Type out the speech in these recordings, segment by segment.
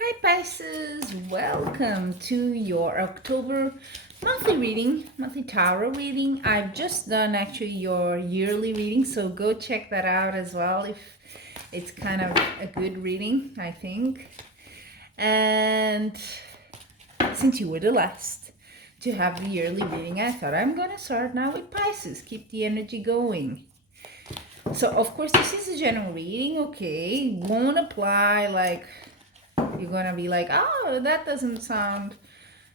Hi Pisces, welcome to your October monthly reading, monthly tarot reading. I've just done actually your yearly reading, so go check that out as well if it's kind of a good reading, I think. And since you were the last to have the yearly reading, I thought I'm gonna start now with Pisces, keep the energy going. So of course this is a general reading, okay, won't apply like you're gonna be like, oh, that doesn't sound,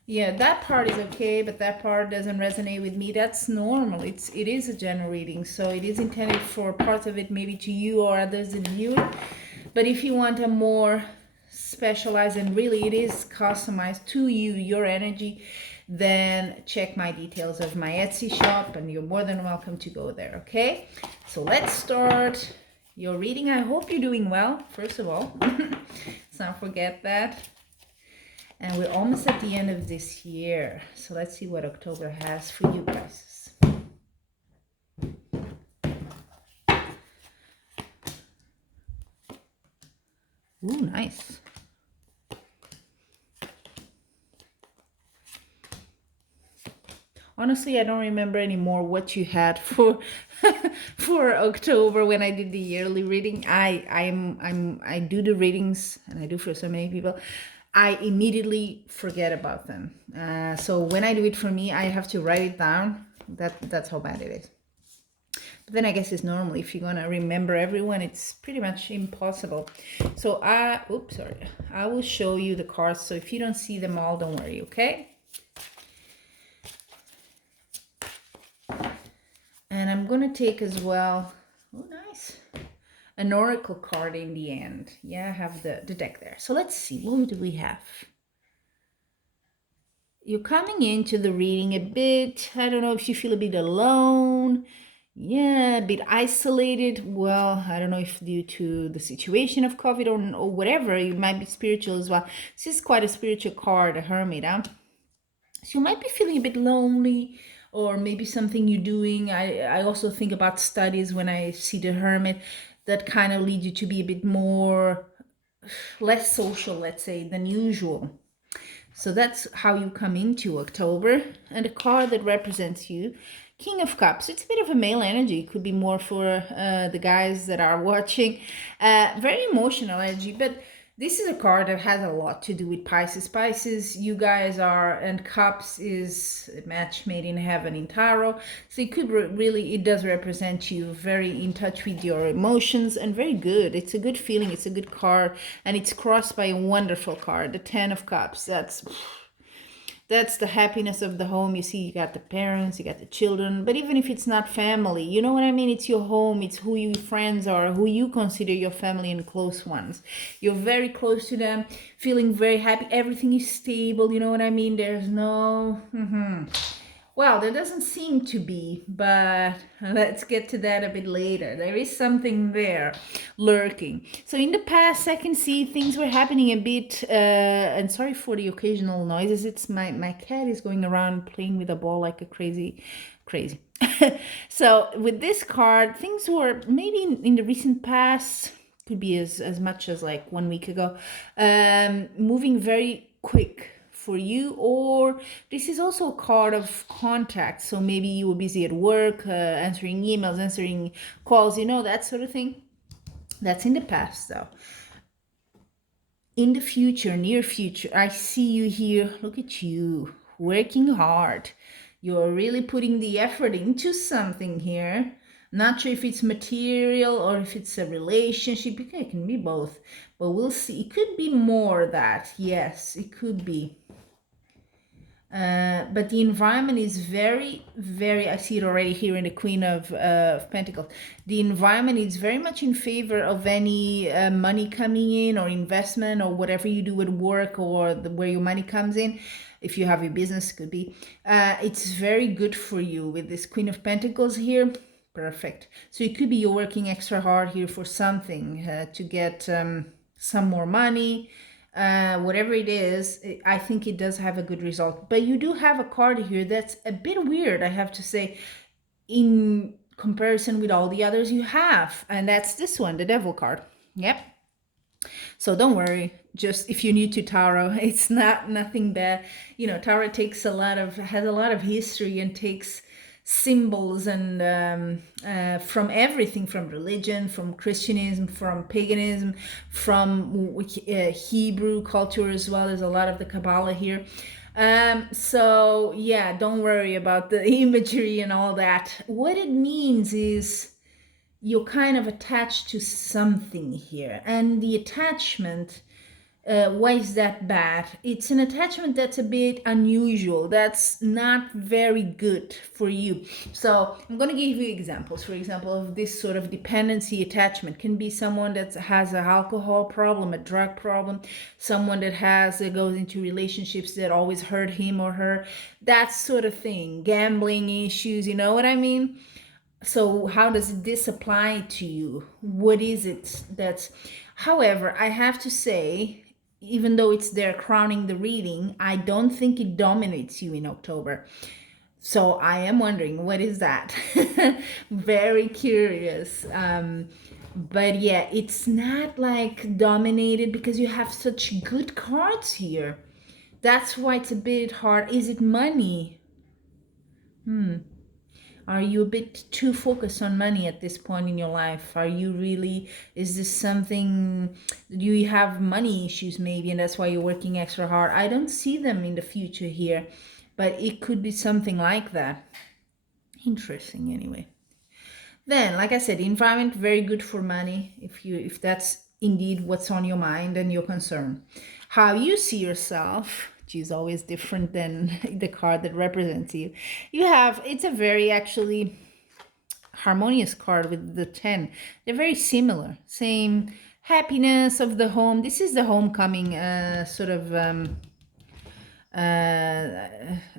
yeah, that part is okay, but that part doesn't resonate with me. That's normal. It is a general reading, so it is intended for parts of it maybe to you or others that view it. But if you want a more specialized and really it is customized to you, your energy, then check my details of my Etsy shop and you're more than welcome to go there. Okay, so let's start your reading. I hope you're doing well, first of all. Let's not forget that. And we're almost at the end of this year, so let's see what October has for you guys. Ooh, nice. Honestly, I don't remember anymore what you had for for October when I did the yearly reading. I do the readings, and I do for so many people. I immediately forget about them. So when I do it for me, I have to write it down. That's how bad it is. But then I guess it's normal. If you're gonna remember everyone, it's pretty much impossible. So oops, sorry. I will show you the cards. So if you don't see them all, don't worry, okay? And I'm gonna take as well, oh nice, an oracle card in the end. Yeah, I have the deck there. So let's see, what do we have? You're coming into the reading a bit, I don't know if you feel a bit alone, yeah, a bit isolated. Well, I don't know if due to the situation of COVID or whatever, you might be spiritual as well. This is quite a spiritual card, a hermit, huh? So you might be feeling a bit lonely, or maybe something you're doing. I also think about studies when I see the hermit that kind of lead you to be a bit more, less social, let's say, than usual. So that's how you come into October. And a card that represents you, King of Cups. It's a bit of a male energy. It could be more for the guys that are watching. Very emotional energy, but this is a card that has a lot to do with Pisces. Pisces, you guys are, and Cups is a match made in heaven in tarot. So it could really, it does represent you very in touch with your emotions and very good. It's a good feeling. It's a good card. And it's crossed by a wonderful card, the Ten of Cups. That's the happiness of the home. You see, you got the parents, you got the children, but even if it's not family, you know what I mean? It's your home, it's who your friends are, who you consider your family and close ones. You're very close to them, feeling very happy. Everything is stable, you know what I mean? There's no... Well, there doesn't seem to be, but let's get to that a bit later. There is something there lurking. So in the past, I can see things were happening a bit, and sorry for the occasional noises. It's my cat is going around playing with a ball like a crazy. So with this card, things were maybe in the recent past, could be as much as like 1 week ago, moving very quick for you, or this is also a card of contact. So maybe you were busy at work, answering emails, answering calls, you know, that sort of thing. That's in the past though. In the future, near future, I see you here. Look at you, working hard. You're really putting the effort into something here. Not sure if it's material or if it's a relationship. It can be both, but we'll see. It could be more that, yes, it could be. But the environment is very, very, I see it already here in the Queen of Pentacles. The environment is very much in favor of any money coming in or investment or whatever you do at work or where your money comes in. If you have your business, could be. It's very good for you with this Queen of Pentacles here. Perfect. So it could be you're working extra hard here for something to get some more money. Whatever it is, I think it does have a good result. But you do have a card here that's a bit weird, I have to say, in comparison with all the others you have. And that's this one, the Devil card. Yep. So don't worry. Just if you're new to tarot, it's not nothing bad. You know, tarot takes a lot of has a lot of history and takes symbols and from everything, from religion, from Christianism, from paganism, from Hebrew culture as well. There's a lot of the Kabbalah here. So yeah, don't worry about the imagery and all that. What it means is you're kind of attached to something here, and the attachment, why is that bad? It's an attachment that's a bit unusual, that's not very good for you. So I'm going to give you examples. For example, of this sort of dependency attachment can be someone that has an alcohol problem, a drug problem, someone that has goes into relationships that always hurt him or her, that sort of thing, gambling issues, you know what I mean? So how does this apply to you? What is it that's, however, I have to say, even though it's there crowning the reading, I don't think it dominates you in October. So I am wondering, what is that? Very curious. But yeah, it's not like dominated because you have such good cards here. That's why it's a bit hard. Is it money? Are you a bit too focused on money at this point in your life? Are you really, is this something, do you have money issues maybe, and that's why you're working extra hard? I don't see them in the future here, but it could be something like that. Interesting anyway. Then, like I said, the environment, very good for money, if that's indeed what's on your mind and your concern. How you see yourself, which is always different than the card that represents you. You have, it's a very actually harmonious card with the 10. They're very similar. Same happiness of the home. This is the homecoming sort of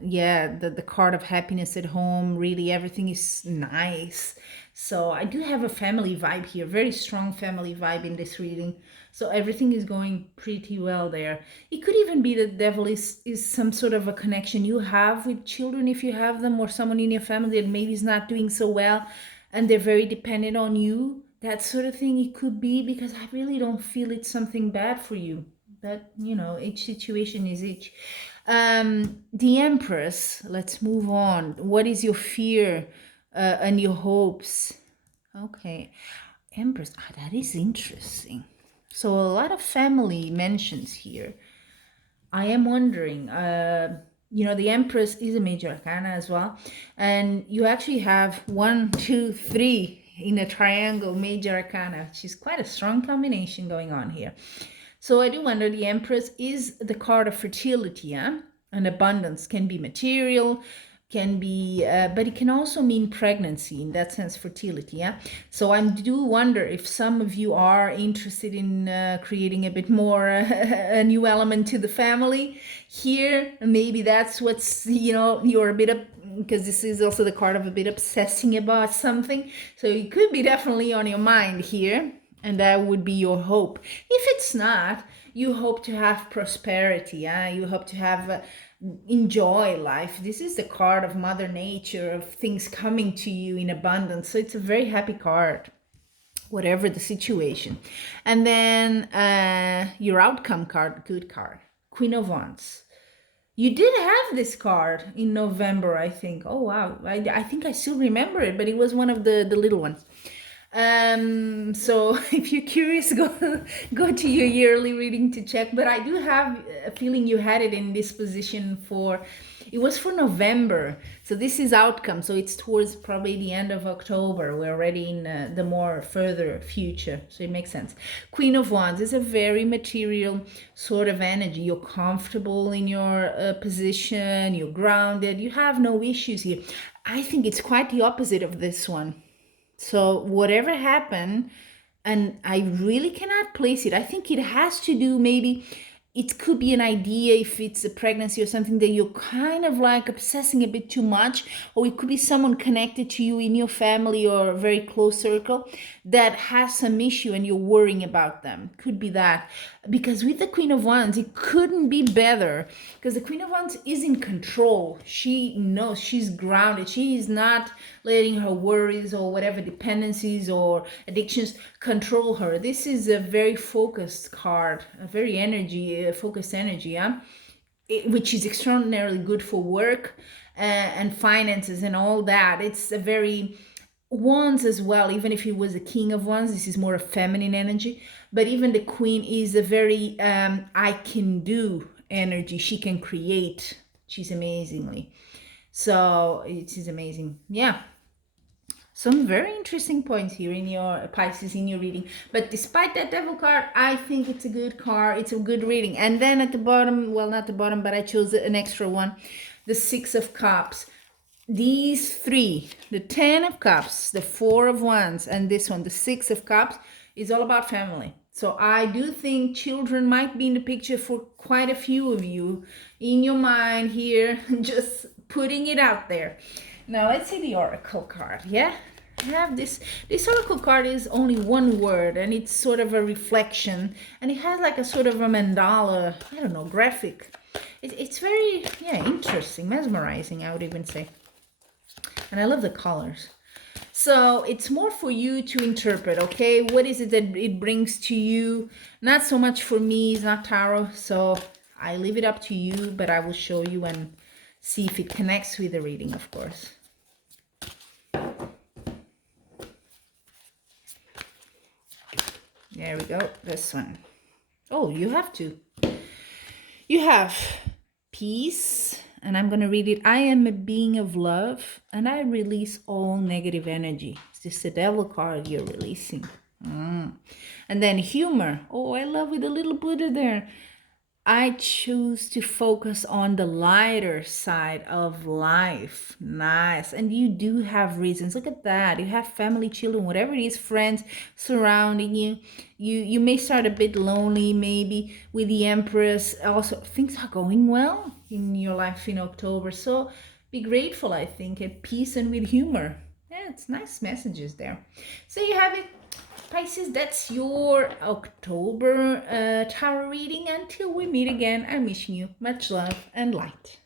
yeah, the card of happiness at home. Really everything is nice. So I do have a family vibe here, very strong family vibe in this reading. So everything is going pretty well there. It could even be the devil is some sort of a connection you have with children, if you have them, or someone in your family that maybe is not doing so well and they're very dependent on you. That sort of thing it could be, because I really don't feel it's something bad for you. But you know, each situation is each. The Empress, let's move on. What is your fear and your hopes? Okay, Empress, that is interesting. So a lot of family mentions here. I am wondering, you know, the Empress is a major arcana as well, and you actually have 1, 2, 3 in a triangle major arcana, which is quite a strong combination going on here. So I do wonder, the Empress is the card of fertility, yeah? And abundance. Can be material, can be, but it can also mean pregnancy, in that sense, fertility, yeah? So I do wonder if some of you are interested in creating a bit more a new element to the family here. Maybe that's what's, you know, you're a bit of, because this is also the card of a bit obsessing about something. So it could be definitely on your mind here. And that would be your hope. If it's not, you hope to have prosperity. Yeah? You hope to have enjoy life. This is the card of Mother Nature, of things coming to you in abundance. So it's a very happy card, whatever the situation. And then your outcome card, good card, Queen of Wands. You did have this card in November, I think. Oh, wow. I think I still remember it, but it was one of the little ones. So if you're curious, go to your yearly reading to check. But I do have a feeling you had it in this position it was for November. So this is outcome. So it's towards probably the end of October. We're already in the more further future. So it makes sense. Queen of Wands is a very material sort of energy. You're comfortable in your position. You're grounded. You have no issues here. I think it's quite the opposite of this one. So whatever happened, and I really cannot place it. I think it has to do, maybe it could be an idea, if it's a pregnancy or something, that you're kind of like obsessing a bit too much, or it could be someone connected to you in your family or a very close circle that has some issue and you're worrying about them. Could be that. Because with the Queen of Wands, it couldn't be better, because the Queen of Wands is in control. She knows, she's grounded. She is not letting her worries or whatever dependencies or addictions control her. This is a very focused card, a very focused energy, yeah? Which is extraordinarily good for work and finances and all that. It's a very Wands as well. Even if he was a King of Wands, this is more a feminine energy. But even the Queen is a very I can do energy. She can create. She's amazingly. So it is amazing. Yeah. Some very interesting points here in your Pisces, in your reading. But despite that Devil card, I think it's a good card. It's a good reading. And then at the bottom, well, not the bottom, but I chose an extra one, the Six of Cups. These three, the 10 of Cups, the 4 of Wands, and this one, the 6 of Cups, is all about family. So I do think children might be in the picture for quite a few of you in your mind here, just putting it out there. Now let's see the Oracle card, yeah? I have this Oracle card is only one word, and it's sort of a reflection, and it has like a sort of a mandala, I don't know, graphic. It's very, yeah, interesting, mesmerizing, I would even say. And I love the colors. So it's more for you to interpret, okay? What is it that it brings to you? Not so much for me, it's not tarot, so I leave it up to you, but I will show you and see if it connects with the reading, of course. There we go, this one. Oh, you have to. You have peace, and I'm going to read it. I am a being of love, and I release all negative energy. It's just the Devil card you're releasing. And then humor. Oh, I love with a little Buddha there. I choose to focus on the lighter side of life. Nice. And you do have reasons. Look at that. You have family, children, whatever it is, friends surrounding you. You may start a bit lonely, maybe, with the Empress. Also, things are going well in your life in October. So be grateful, I think, at peace and with humor. Yeah, it's nice messages there. So you have it. Pisces, that's your October tarot reading. Until we meet again, I'm wishing you much love and light.